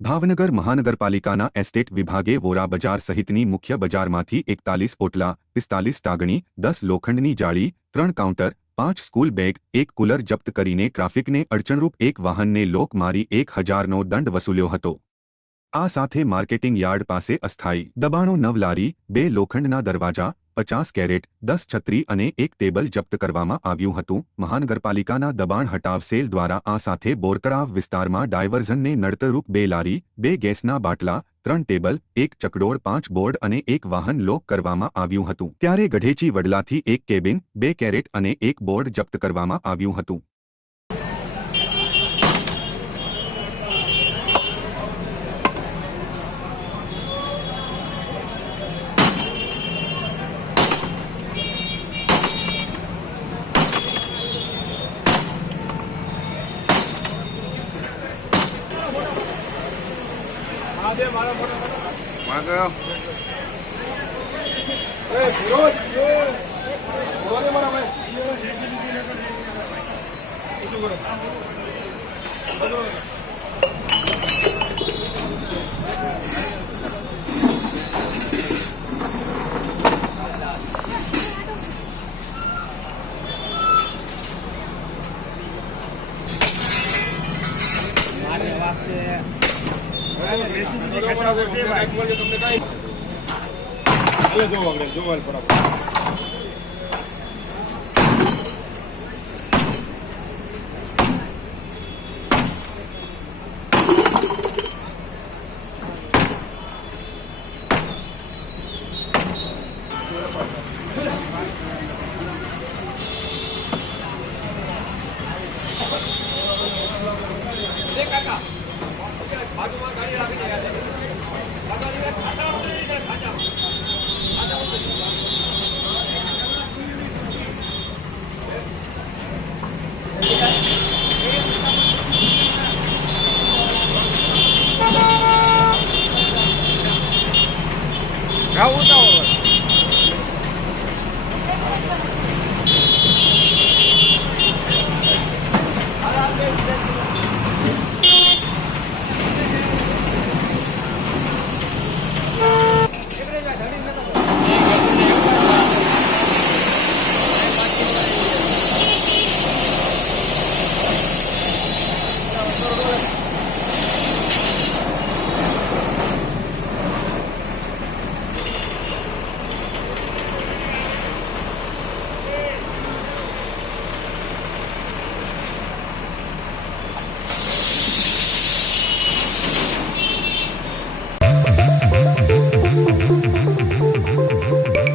ભાવનગર મહાનગરપાલિકાના એસ્ટેટ વિભાગે વોરા બજાર સહિતની મુખ્ય બજારમાંથી 41 ઓટલા, 45 ટાગણી, 10 લોખંડની જાળી, 3 કાઉન્ટર, 5 સ્કૂલ બેગ, 1 કુલર જપ્ત કરીને ટ્રાફિકને અડચણરૂપ એક વાહનને લોક મારી 1000નો દંડ વસૂલ્યો હતો। આ સાથે માર્કેટિંગ યાર્ડ પાસે અસ્થાયી દબાણો 9 લારી, 2 લોખંડના દરવાજા, 50 કેરેટ, 10 છત્રી અને 1 ટેબલ જપ્ત કરવામાં આવ્યું હતું। મહાનગરપાલિકાના દબાણ હટાવ સેલ દ્વારા આ સાથે બોરતળાવ વિસ્તારમાં ડાયવર્ઝનને નડતરરૂપ 2 લારી, 2 ગેસના બાટલા, 3 ટેબલ, 1 ચકડોળ, 5 બોર્ડ અને 1 વાહન લોક કરવામાં આવ્યું હતું। ત્યારે ગઢેચી વડલાથી 1 કેબિન, 2 કેરેટ અને 1 બોર્ડ જપ્ત કરવામાં આવ્યું હતું। કાકા બાજુમાં ગાડી રાખીને